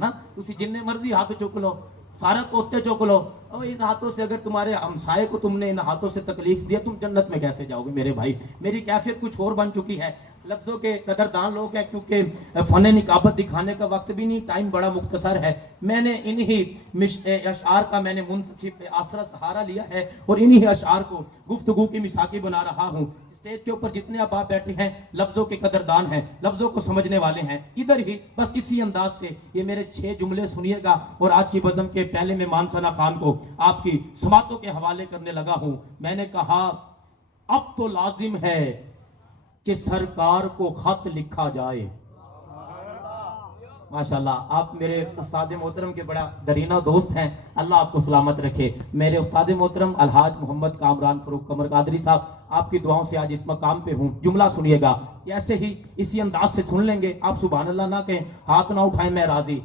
نا تسی جننے مرضی ہاتھ چک لو سارا توتے چک لو اور ان ہاتھوں سے اگر تمہارے ہمسائے کو تم نے ان ہاتھوں سے تکلیف دیا تم جنت میں کیسے جاؤ گے میرے بھائی میری کیفیت کچھ اور بن چکی ہے لفظوں کے قدردان لوگ ہیں کیونکہ فن نقابت دکھانے کا وقت بھی نہیں ٹائم بڑا مختصر ہے میں نے انہی اشعار کا میں نے منتخب آسرا سہارا لیا ہے اور انہی اشعار کو گفتگو کی مساقی بنا رہا ہوں اسٹیج کے اوپر جتنے اب آپ بیٹھے ہیں لفظوں کے قدردان ہیں لفظوں کو سمجھنے والے ہیں ادھر ہی بس اسی انداز سے یہ میرے 6 جملے سنیے گا اور آج کی بزم کے پہلے مہمان ثنا خان کو آپ کی سماعتوں کے حوالے کرنے لگا ہوں میں نے کہا اب تو لازم ہے کہ سرکار کو خط لکھا جائے ماشاءاللہ آپ میرے استاد محترم کے بڑا درینہ دوست ہیں اللہ آپ کو سلامت رکھے میرے استاد محترم الحاج محمد کامران فروخ قمر قادری صاحب آپ کی دعاؤں سے آج اس مقام پہ ہوں جملہ سنیے گا ایسے ہی اسی انداز سے سن لیں گے آپ سبحان اللہ نہ کہیں ہاتھ نہ اٹھائیں میں راضی